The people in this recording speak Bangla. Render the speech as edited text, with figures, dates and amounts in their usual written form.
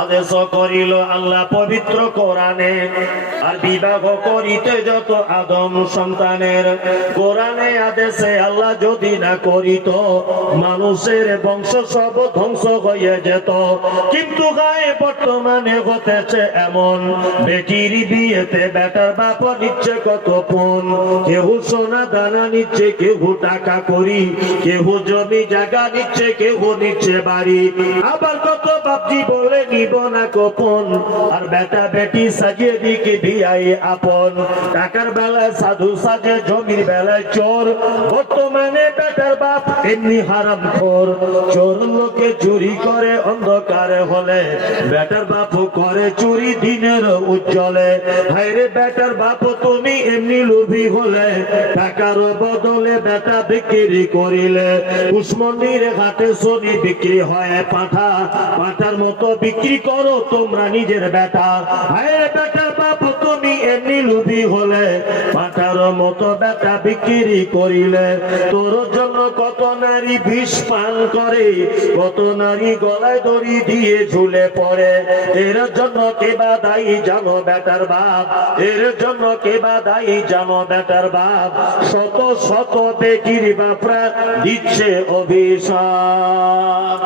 আদেশ করিল আল্লাহ পবিত্র কোরআনে। আর বিবাহ করিতে যত আদম সন্তানের, কোরআনে আদেশে আল্লাহ যদি না করিত মানুষের বংশ সব ধ্বংস হয়ে যেত। কিন্তু গায়ে বর্তমানে হতেছে এমন, বেটির বিয়েতে বেটার বাপ নিচ্ছে কত পণ। কেউ সোনা দানা নিচ্ছে, কেউ টাকা করি, কেউ জমি জায়গা নিচ্ছে, কেউ নিচ্ছে বাড়ি। আবার কত বাপজি বলে নিব না গোপন। আর বেটা বেটি সাজিয়ে দিকে বিয়াই আপন। টাকার বেলায় সাধু সাজে, জমির বেলায় চোর। বর্তমানে বেটার বাপ এমনি হারাম খোর। চোর লোকে চুরি করে অন্ধকারে হলে, বেটার বাপ করে চুরি দিনের উজ্জ্বলে। হায়রে বেটার বাপ তুমি এমনি লোভী হলে, টাকার বদলে বেটা বিক্রি করিলে। কুশমন্দির ঘাটে শনি বিক্রি হয় পাঠা, পাঠার মতো বিক্রি করো তোমরা নিজের বেটা। হায়রে বেটার বাপ তুমি এমনি লোভী হলে, পাঠার মতো বেটা বিক্রি করিলে। তোর জন্য কত নারী বিষ পান করে, কত নারী গলায় দড়ি দিয়ে ঝুলে পড়ে। এর জন্য কে বা দায়ী জানো বেটার বাপ, এর জন্য কে বা দায়ী জানো বেটার বাপ। শত শত বেটির বাপরা দিচ্ছে অভিশাপ।